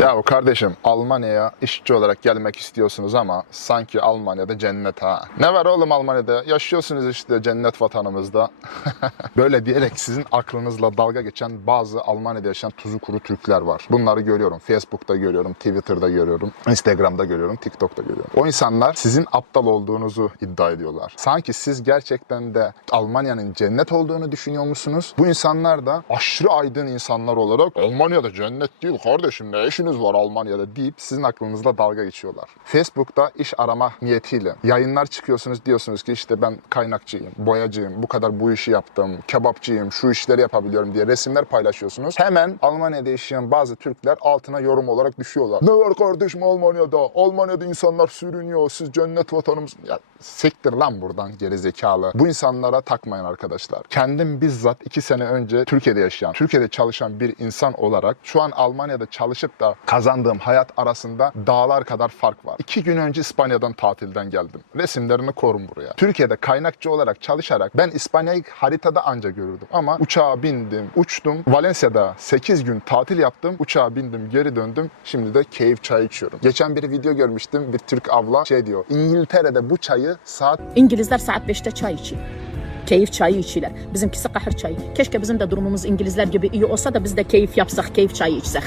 Ya kardeşim Almanya'ya işçi olarak gelmek istiyorsunuz ama sanki Almanya'da cennet ha. Ne var oğlum Almanya'da? Yaşıyorsunuz işte cennet vatanımızda. Böyle diyerek sizin aklınızla dalga geçen bazı Almanya'da yaşayan tuzu kuru Türkler var. Bunları görüyorum. Facebook'ta görüyorum, Twitter'da görüyorum, Instagram'da görüyorum, TikTok'ta görüyorum. O insanlar sizin aptal olduğunuzu iddia ediyorlar. Sanki siz gerçekten de Almanya'nın cennet olduğunu düşünüyor musunuz? Bu insanlar da aşırı aydın insanlar olarak Almanya'da cennet değil kardeşim ne işiniz var Almanya'da deyip sizin aklınızla dalga geçiyorlar. Facebook'ta iş arama niyetiyle yayınlar çıkıyorsunuz diyorsunuz ki işte ben kaynakçıyım, boyacıyım, bu kadar bu işi yaptım, kebapçıyım, şu işleri yapabiliyorum diye resimler paylaşıyorsunuz. Hemen Almanya'da yaşayan bazı Türkler altına yorum olarak düşüyorlar. Ne var kardeşim Almanya'da? Almanya'da insanlar sürünüyor, siz cennet vatanımız... Ya siktir lan buradan geri zekalı. Bu insanlara takmayın arkadaşlar. Kendim bizzat iki sene önce Türkiye'de yaşayan, Türkiye'de çalışan bir insan olarak şu an Almanya'da çalışıp da kazandığım hayat arasında dağlar kadar fark var. İki gün önce İspanya'dan tatilden geldim. Resimlerini korum buraya. Türkiye'de kaynakçı olarak çalışarak ben İspanya'yı haritada anca görürdüm. Ama uçağa bindim, uçtum. Valencia'da 8 gün tatil yaptım. Uçağa bindim, geri döndüm. Şimdi de keyif çay içiyorum. Geçen bir video görmüştüm. Bir Türk abla şey diyor. İngiltere'de bu çayı saat İngilizler saat 5'te çay içiyor. Keyif çayı içiyorlar. Bizimkisi kahır çayı. Keşke bizim de durumumuz İngilizler gibi iyi olsa da biz de keyif yapsak, keyif çayı içsek.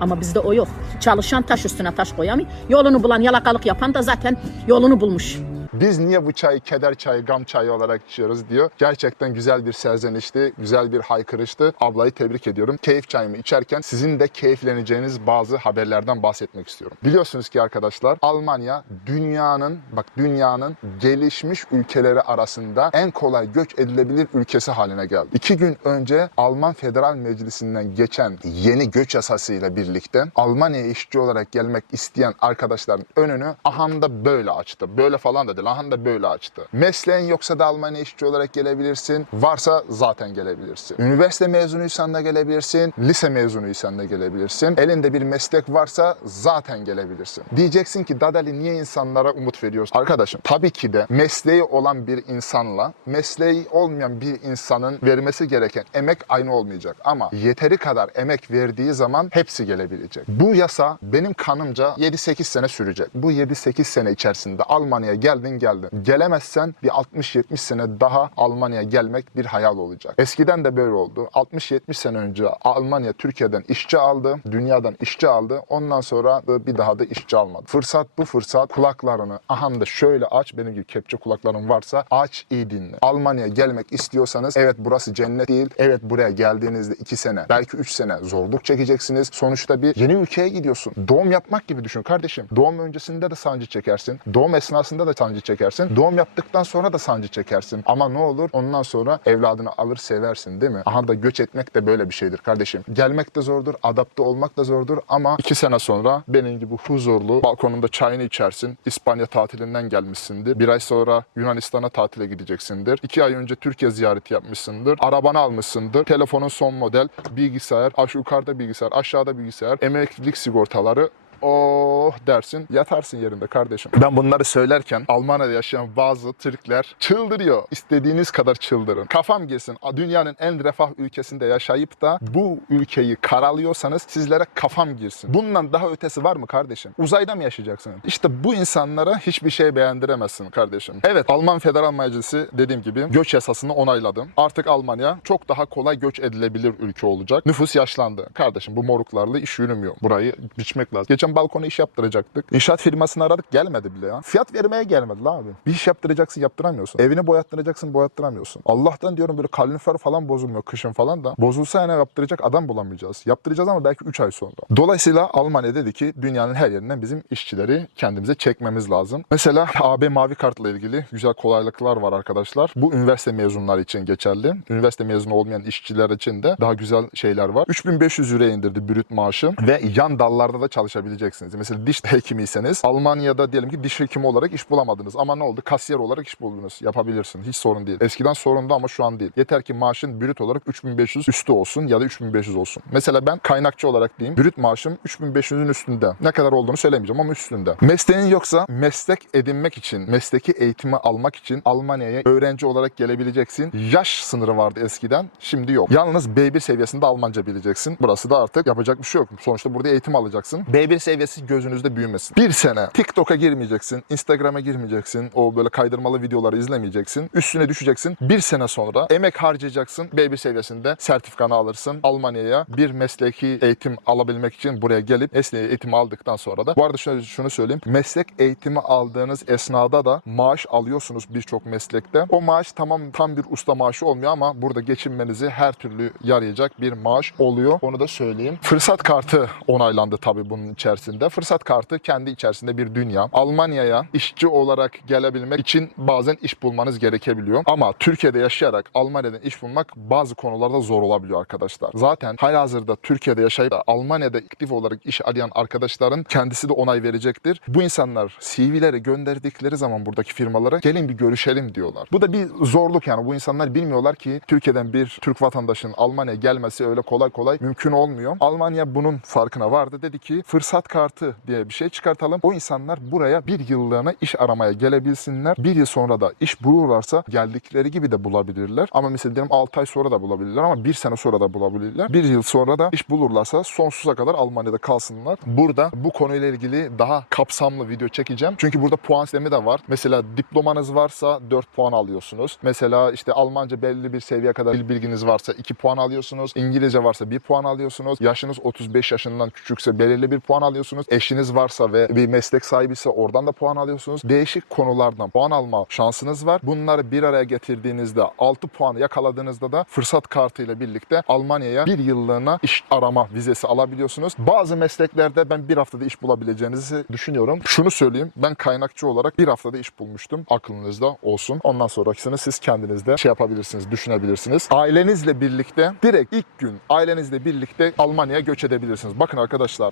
Ama bizde o yok. Çalışan taş üstüne taş koyamıyor. Yolunu bulan yalakalık yapan da zaten yolunu bulmuş. Biz niye bu çayı keder çayı, gam çayı olarak içiyoruz diyor. Gerçekten güzel bir serzenişti, güzel bir haykırıştı. Ablayı tebrik ediyorum. Keyif çayımı içerken sizin de keyifleneceğiniz bazı haberlerden bahsetmek istiyorum. Biliyorsunuz ki arkadaşlar Almanya dünyanın, bak dünyanın gelişmiş ülkeleri arasında en kolay göç edilebilir ülkesi haline geldi. İki gün önce Alman Federal Meclisi'nden geçen yeni göç yasasıyla birlikte Almanya'ya işçi olarak gelmek isteyen arkadaşların önünü ahanda böyle açtı. Böyle falan da değil, ahanda böyle açtı. Mesleğin yoksa da Almanya işçi olarak gelebilirsin. Varsa zaten gelebilirsin. Üniversite mezunuysan da gelebilirsin. Lise mezunuysan da gelebilirsin. Elinde bir meslek varsa zaten gelebilirsin. Diyeceksin ki Dadali niye insanlara umut veriyorsun? Arkadaşım tabii ki de mesleği olan bir insanla mesleği olmayan bir insanın vermesi gereken emek aynı olmayacak. Ama yeteri kadar emek verdiği zaman hepsi gelebilecek. Bu yasa benim kanımca 7-8 sene sürecek. Bu 7-8 sene içerisinde Almanya'ya geldin geldin. Gelemezsen bir 60-70 sene daha Almanya'ya gelmek bir hayal olacak. Eskiden de böyle oldu. 60-70 sene önce Almanya Türkiye'den işçi aldı, dünyadan işçi aldı. Ondan sonra da bir daha da işçi almadı. Fırsat bu fırsat. Kulaklarını aha da şöyle aç. Benim gibi kepçe kulakların varsa aç iyi dinle. Almanya'ya gelmek istiyorsanız evet burası cennet değil. Evet buraya geldiğinizde 2 sene belki 3 sene zorluk çekeceksiniz. Sonuçta bir yeni ülkeye gidiyorsun. Doğum yapmak gibi düşün kardeşim. Doğum öncesinde de sancı çekersin. Doğum esnasında da sancı çekersin. Doğum yaptıktan sonra da sancı çekersin. Ama ne olur ondan sonra evladını alır seversin değil mi? Aha da göç etmek de böyle bir şeydir kardeşim. Gelmek de zordur, adapte olmak da zordur ama iki sene sonra benim gibi huzurlu balkonunda çayını içersin. İspanya tatilinden gelmişsindir. Bir ay sonra Yunanistan'a tatile gideceksindir. İki ay önce Türkiye ziyareti yapmışsındır. Arabanı almışsındır. Telefonun son model, bilgisayar, aş yukarıda bilgisayar, aşağıda bilgisayar, emeklilik sigortaları oh dersin yatarsın yerinde kardeşim. Ben bunları söylerken Almanya'da yaşayan bazı Türkler çıldırıyor. İstediğiniz kadar çıldırın. Kafam girsin. Dünyanın en refah ülkesinde yaşayıp da bu ülkeyi karalıyorsanız sizlere kafam girsin. Bundan daha ötesi var mı kardeşim? Uzayda mı yaşayacaksın? İşte bu insanlara hiçbir şey beğendiremezsin kardeşim. Evet Alman Federal Meclisi dediğim gibi göç yasasını onayladım. Artık Almanya çok daha kolay göç edilebilir ülke olacak. Nüfus yaşlandı. Kardeşim bu moruklarla iş yürümüyor. Burayı biçmek lazım. Geçen balkona iş yaptıracaktık. İnşaat firmasını aradık gelmedi bile ya. Fiyat vermeye gelmedi la abi. Bir iş yaptıracaksın yaptıramıyorsun. Evini boyattıracaksın boyattıramıyorsun. Allah'tan diyorum böyle kalorifer falan bozulmuyor kışın falan da. Bozulsa yani yaptıracak adam bulamayacağız. Yaptıracağız ama belki 3 ay sonra. Dolayısıyla Almanya dedi ki dünyanın her yerinden bizim işçileri kendimize çekmemiz lazım. Mesela AB Mavi Kart'la ilgili güzel kolaylıklar var arkadaşlar. Bu üniversite mezunları için geçerli. Üniversite mezunu olmayan işçiler için de daha güzel şeyler var. 3500 liraya indirdi brüt maaşı ve yan dallarda da çalışabilecek bulabileceksiniz. Mesela diş hekimiyseniz Almanya'da diyelim ki diş hekimi olarak iş bulamadınız ama ne oldu? Kasiyer olarak iş buldunuz. Yapabilirsin. Hiç sorun değil. Eskiden sorundu ama şu an değil. Yeter ki maaşın brüt olarak 3500 üstü olsun ya da 3500 olsun. Mesela ben kaynakçı olarak diyeyim. Brüt maaşım 3500'ün üstünde. Ne kadar olduğunu söylemeyeceğim ama üstünde. Mesleğin yoksa meslek edinmek için, mesleki eğitimi almak için Almanya'ya öğrenci olarak gelebileceksin. Yaş sınırı vardı eskiden. Şimdi yok. Yalnız B1 seviyesinde Almanca bileceksin. Burası da artık yapacak bir şey yok. Sonuçta burada eğitim alacaksın. B1 seviyesi gözünüzde büyümesin. Bir sene TikTok'a girmeyeceksin, Instagram'a girmeyeceksin, o böyle kaydırmalı videoları izlemeyeceksin. Üstüne düşeceksin. Bir sene sonra emek harcayacaksın. B1 seviyesinde sertifikanı alırsın. Almanya'ya bir mesleki eğitim alabilmek için buraya gelip mesleği eğitimi aldıktan sonra da bu arada şunu, şunu söyleyeyim. Meslek eğitimi aldığınız esnada da maaş alıyorsunuz birçok meslekte. O maaş tamam tam bir usta maaşı olmuyor ama burada geçinmenizi her türlü yarayacak bir maaş oluyor. Onu da söyleyeyim. Fırsat kartı onaylandı tabii bunun içerisinde. Fırsat kartı kendi içerisinde bir dünya. Almanya'ya işçi olarak gelebilmek için bazen iş bulmanız gerekebiliyor. Ama Türkiye'de yaşayarak Almanya'da iş bulmak bazı konularda zor olabiliyor arkadaşlar. Zaten halihazırda Türkiye'de yaşayıp da Almanya'da aktif olarak iş arayan arkadaşların kendisi de onay verecektir. Bu insanlar CV'leri gönderdikleri zaman buradaki firmalara gelin bir görüşelim diyorlar. Bu da bir zorluk yani. Bu insanlar bilmiyorlar ki Türkiye'den bir Türk vatandaşının Almanya'ya gelmesi öyle kolay kolay mümkün olmuyor. Almanya bunun farkına vardı. Dedi ki fırsat kartı diye bir şey çıkartalım. O insanlar buraya bir yıllığına iş aramaya gelebilsinler. Bir yıl sonra da iş bulurlarsa geldikleri gibi de bulabilirler. Ama mesela diyelim 6 ay sonra da bulabilirler ama bir sene sonra da bulabilirler. Bir yıl sonra da iş bulurlarsa sonsuza kadar Almanya'da kalsınlar. Burada bu konuyla ilgili daha kapsamlı video çekeceğim. Çünkü burada puan sistemi de var. Mesela diplomanız varsa 4 puan alıyorsunuz. Mesela işte Almanca belli bir seviyeye kadar dil bilginiz varsa 2 puan alıyorsunuz. İngilizce varsa 1 puan alıyorsunuz. Yaşınız 35 yaşından küçükse belirli bir puan alıyorsunuz. Eşiniz varsa ve bir meslek sahibi ise oradan da puan alıyorsunuz. Değişik konulardan puan alma şansınız var. Bunları bir araya getirdiğinizde 6 puan yakaladığınızda da fırsat kartıyla birlikte Almanya'ya bir yıllığına iş arama vizesi alabiliyorsunuz. Bazı mesleklerde ben bir haftada iş bulabileceğinizi düşünüyorum. Şunu söyleyeyim. Ben kaynakçı olarak bir haftada iş bulmuştum. Aklınızda olsun. Ondan sonrakisini siz kendiniz de şey yapabilirsiniz, düşünebilirsiniz. Ailenizle birlikte direkt ilk gün ailenizle birlikte Almanya'ya göç edebilirsiniz. Bakın arkadaşlar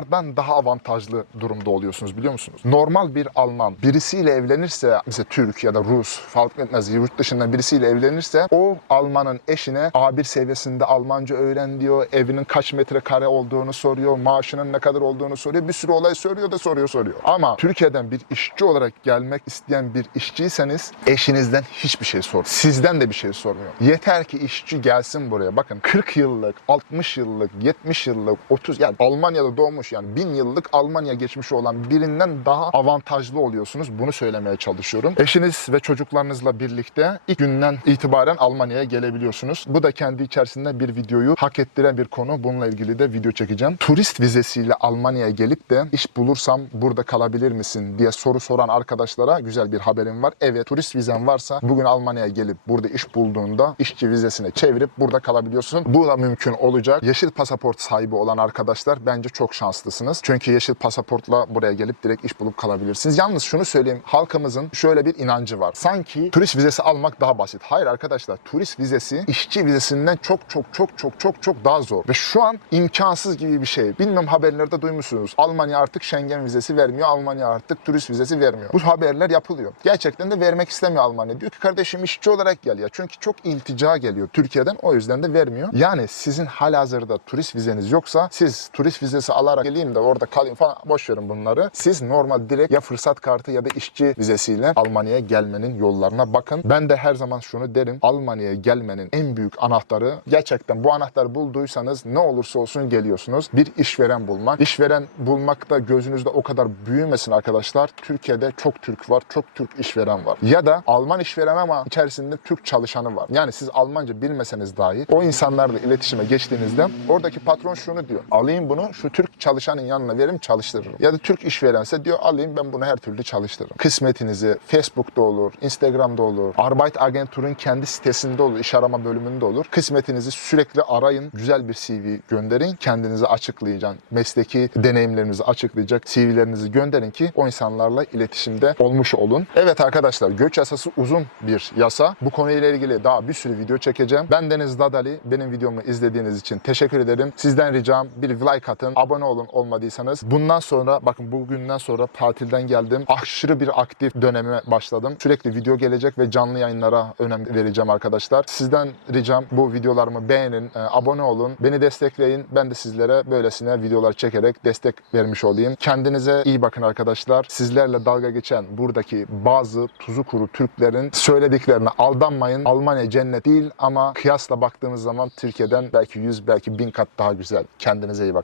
Almanlardan daha avantajlı durumda oluyorsunuz biliyor musunuz? Normal bir Alman birisiyle evlenirse mesela Türk ya da Rus fark etmez yurt dışından birisiyle evlenirse o Almanın eşine A1 seviyesinde Almanca öğren diyor. Evinin kaç metrekare olduğunu soruyor. Maaşının ne kadar olduğunu soruyor. Bir sürü olay soruyor da soruyor soruyor. Ama Türkiye'den bir işçi olarak gelmek isteyen bir işçiyseniz eşinizden hiçbir şey sor. Sizden de bir şey sormuyor. Yeter ki işçi gelsin buraya. Bakın 40 yıllık, 60 yıllık, 70 yıllık, 30 yani Almanya'da doğmuş yani 1000 yıllık Almanya geçmişi olan birinden daha avantajlı oluyorsunuz. Bunu söylemeye çalışıyorum. Eşiniz ve çocuklarınızla birlikte ilk günden itibaren Almanya'ya gelebiliyorsunuz. Bu da kendi içerisinde bir videoyu hak ettiren bir konu. Bununla ilgili de video çekeceğim. Turist vizesiyle Almanya'ya gelip de iş bulursam burada kalabilir misin diye soru soran arkadaşlara güzel bir haberim var. Evet turist vizen varsa bugün Almanya'ya gelip burada iş bulduğunda işçi vizesine çevirip burada kalabiliyorsun. Bu da mümkün olacak. Yeşil pasaport sahibi olan arkadaşlar bence çok şanslısınız. Çünkü yeşil pasaportla buraya gelip direkt iş bulup kalabilirsiniz. Yalnız şunu söyleyeyim. Halkımızın şöyle bir inancı var. Sanki turist vizesi almak daha basit. Hayır arkadaşlar. Turist vizesi işçi vizesinden çok çok çok çok çok çok daha zor. Ve şu an imkansız gibi bir şey. Bilmiyorum haberlerde duymuşsunuz. Almanya artık Schengen vizesi vermiyor. Almanya artık turist vizesi vermiyor. Bu haberler yapılıyor. Gerçekten de vermek istemiyor Almanya. Diyor ki kardeşim işçi olarak gel ya. Çünkü çok iltica geliyor Türkiye'den. O yüzden de vermiyor. Yani sizin halihazırda turist vizeniz yoksa siz turist vizesi alarak geleyim de orada kalayım falan boş verin bunları. Siz normal direkt ya fırsat kartı ya da işçi vizesiyle Almanya'ya gelmenin yollarına bakın. Ben de her zaman şunu derim. Almanya'ya gelmenin en büyük anahtarı gerçekten bu anahtarı bulduysanız ne olursa olsun geliyorsunuz. Bir işveren bulmak. İşveren bulmakta gözünüzde o kadar büyümesin arkadaşlar. Türkiye'de çok Türk var. Çok Türk işveren var. Ya da Alman işveren ama içerisinde Türk çalışanı var. Yani siz Almanca bilmeseniz dahi o insanlarla iletişime geçtiğinizde oradaki patron şunu diyor. Alayım bunu şu Türk çalışanın yanına verim çalıştırırım. Ya da Türk işverense diyor alayım ben bunu her türlü çalıştırırım. Kısmetinizi Facebook'ta olur, Instagram'da olur, Arbeit Agentur'un kendi sitesinde olur, iş arama bölümünde olur. Kısmetinizi sürekli arayın, güzel bir CV gönderin, kendinizi açıklayacak, mesleki deneyimlerinizi açıklayacak CV'lerinizi gönderin ki o insanlarla iletişimde olmuş olun. Evet arkadaşlar göç yasası uzun bir yasa. Bu konuyla ilgili daha bir sürü video çekeceğim. Ben Deniz Dadali. Benim videomu izlediğiniz için teşekkür ederim. Sizden ricam bir like atın, abone olun. Olmadıysanız bundan sonra bakın bugünden sonra tatilden geldim. Aşırı bir aktif döneme başladım. Sürekli video gelecek ve canlı yayınlara önem vereceğim arkadaşlar. Sizden ricam bu videolarımı beğenin, e, abone olun, beni destekleyin. Ben de sizlere böylesine videolar çekerek destek vermiş olayım. Kendinize iyi bakın arkadaşlar. Sizlerle dalga geçen buradaki bazı tuzu kuru Türklerin söylediklerine aldanmayın. Almanya cennet değil ama kıyasla baktığınız zaman Türkiye'den belki 100 belki 1000 kat daha güzel. Kendinize iyi bakın.